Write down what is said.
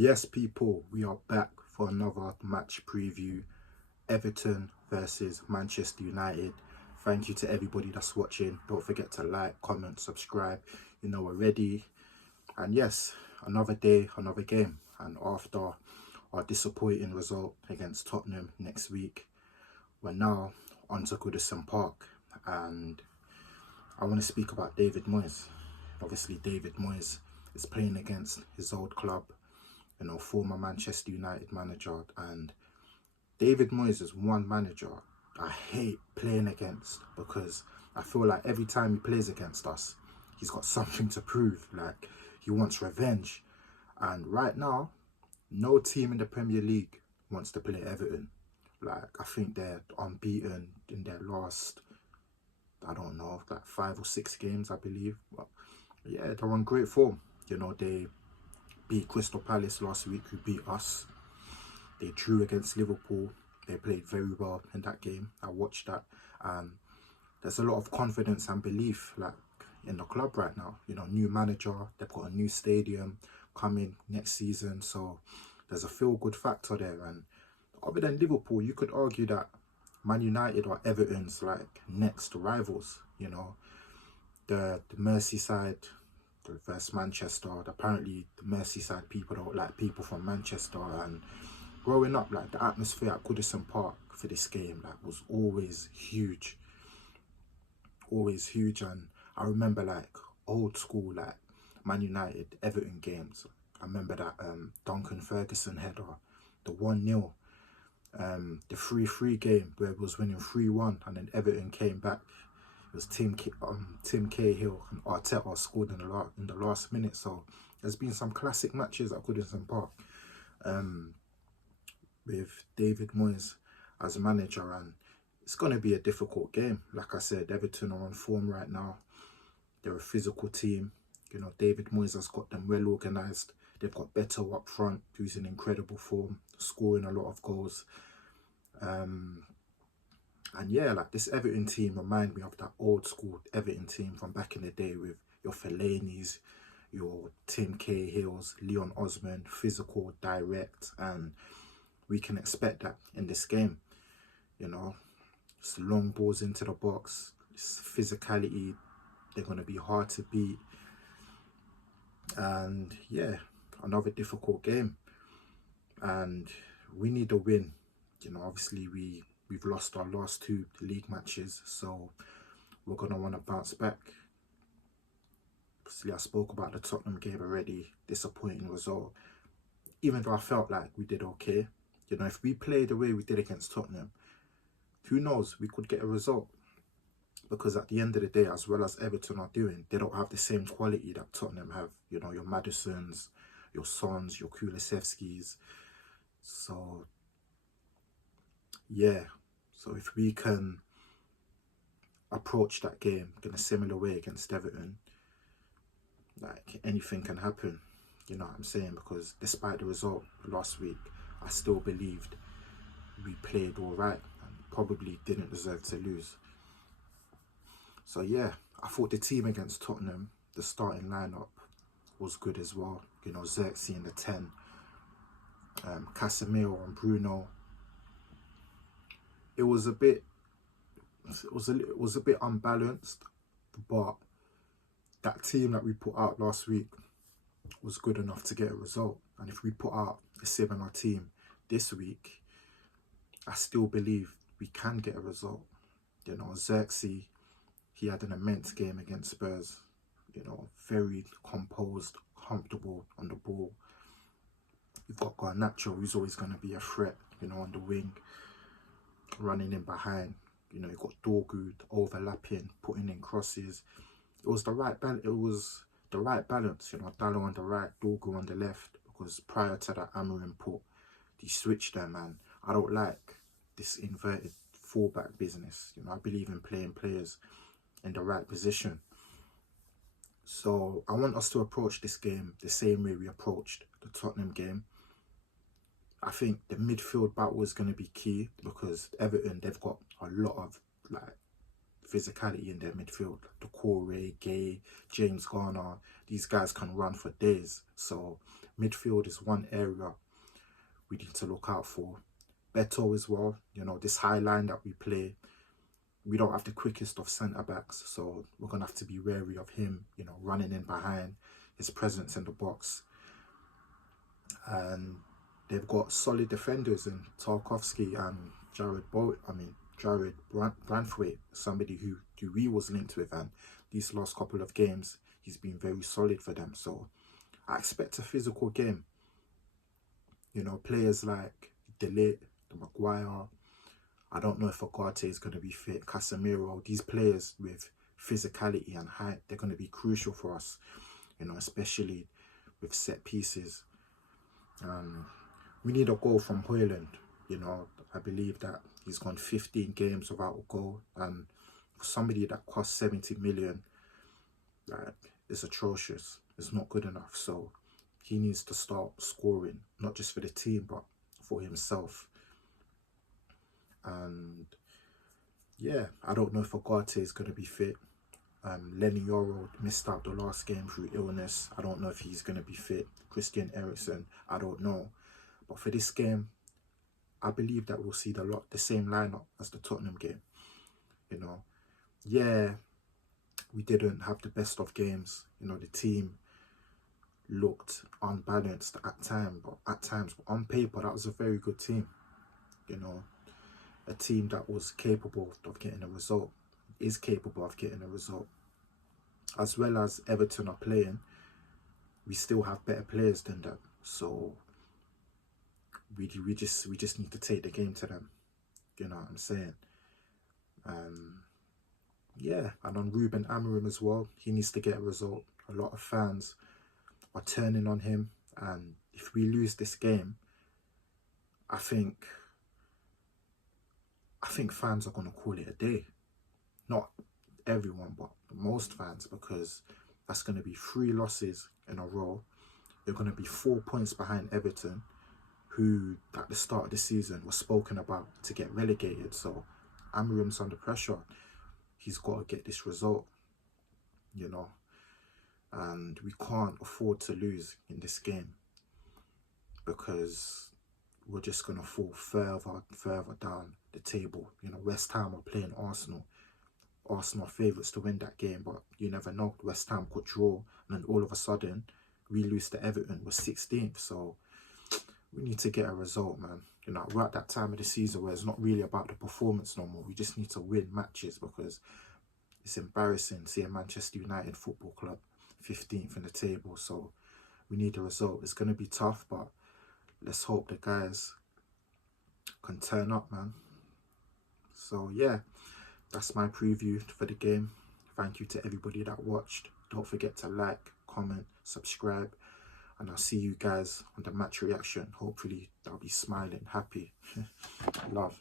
Yes, people, we are back for another match preview. Everton versus Manchester United. Thank you to everybody that's watching. Don't forget to like, comment, subscribe. You know we're ready. And yes, another day, another game. And after our disappointing result against Tottenham next week, we're now on to Goodison Park. And I want to speak about David Moyes. Obviously, David Moyes is playing against his old club, former Manchester United manager. And David Moyes is one manager I hate playing against, because I feel like every time he plays against us, he's got something to prove. Like, he wants revenge. And right now, no team in the Premier League wants to play Everton. Like, I think they're unbeaten in their last, I don't know, like 5 or 6 games, I believe. But yeah, they're on great form. They beat Crystal Palace last week, who beat us. They drew against Liverpool. They played very well in that game. I watched that. And there's a lot of confidence and belief in the club right now. New manager. They've got a new stadium coming next season. So there's a feel-good factor there. And other than Liverpool, you could argue that Man United or Everton's next rivals. The Merseyside versus Manchester. Apparently, the Merseyside people don't like people from Manchester. And growing up, the atmosphere at Goodison Park for this game was always huge. And I remember old school Man United Everton games. I remember that Duncan Ferguson header, the 1-0, the 3-3 game where it was winning 3-1, and then Everton came back. It was Tim Cahill and Arteta scored in the last minute. So there's been some classic matches at Goodison Park with David Moyes as manager, and it's going to be a difficult game. Like I said, Everton are on form right now. They're a physical team. David Moyes has got them well organised. They've got Beto up front, who's in incredible form, scoring a lot of goals. And yeah, this Everton team remind me of that old school Everton team from back in the day with your Fellaini's, your Tim Cahills, Leon Osman, physical, direct, and we can expect that in this game. It's long balls into the box, it's physicality. They're going to be hard to beat. And yeah, another difficult game. And we need a win. Obviously we've lost our last 2 league matches, so we're going to want to bounce back. Obviously, I spoke about the Tottenham game already. Disappointing result. Even though I felt like we did okay. If we play the way we did against Tottenham, who knows, we could get a result. Because at the end of the day, as well as Everton are doing, they don't have the same quality that Tottenham have. Your Maddisons, your Sons, your Kulusevskis. So, yeah. So if we can approach that game in a similar way against Everton, anything can happen. You know what I'm saying? Because despite the result last week, I still believed we played all right and probably didn't deserve to lose. So yeah, I thought the team against Tottenham, the starting lineup, was good as well. Xerxes in the 10, Casemiro and Bruno. It was a bit unbalanced, but that team that we put out last week was good enough to get a result. And if we put out a similar team this week, I still believe we can get a result. Xerxes, he had an immense game against Spurs. Very composed, comfortable on the ball. You've got Garnacho, who's always going to be a threat, on the wing, running in behind. You've got Dorgu overlapping, putting in crosses. It was the right balance. Dallo on the right, Dorgu on the left. Because prior to that, Amorim he switched them, and I don't like this inverted fullback business. I believe in playing players in the right position. So I want us to approach this game the same way we approached the Tottenham game. I think the midfield battle is going to be key, because Everton, they've got a lot of physicality in their midfield. Doucouré, Gay, James Garner, these guys can run for days. So midfield is one area we need to look out for. Beto as well, you know, this high line that we play, we don't have the quickest of centre-backs, so we're going to have to be wary of him, you know, running in behind, his presence in the box. And they've got solid defenders in Tarkowski and Jared Branthwaite, somebody who we was linked with, and these last couple of games, he's been very solid for them. So I expect a physical game. You know, players like De Ligt, the Maguire, I don't know if Agate is going to be fit, Casemiro, these players with physicality and height, they're going to be crucial for us, you know, especially with set pieces. We need a goal from Højlund. You know, I believe that he's gone 15 games without a goal, and for somebody that costs 70 million, like, it's atrocious. It's not good enough. So he needs to start scoring, not just for the team, but for himself. And yeah, I don't know if Agate is going to be fit. Lenny Yoro missed out the last game through illness. I don't know if he's going to be fit. Christian Eriksen, I don't know. But for this game, I believe that we'll see the same lineup as the Tottenham game. You know, yeah, we didn't have the best of games. You know, the team looked unbalanced at times, but on paper, that was a very good team. You know, a team that was capable of getting a result, is capable of getting a result. As well as Everton are playing, we still have better players than them. So we just need to take the game to them. You know what I'm saying? Yeah, and on Ruben Amorim as well, he needs to get a result. A lot of fans are turning on him, and if we lose this game, I think fans are going to call it a day. Not everyone, but most fans, because that's going to be 3 losses in a row. They're going to be 4 points behind Everton, who at the start of the season was spoken about to get relegated. So Amorim's under pressure. He's got to get this result, you know, and we can't afford to lose in this game, because we're just going to fall further down the table. You know, West Ham are playing Arsenal. Arsenal are favourites to win that game, but you never know. West Ham could draw, and then all of a sudden, we lose to Everton. We're 16th, so we need to get a result, man. You know, we're at that time of the season where it's not really about the performance no more. We just need to win matches, because it's embarrassing seeing Manchester United Football Club 15th in the table. So we need a result. It's going to be tough, but let's hope the guys can turn up, man. So yeah, that's my preview for the game. Thank you to everybody that watched. Don't forget to like, comment, subscribe, and I'll see you guys on the match reaction. Hopefully I'll be smiling, happy. Love.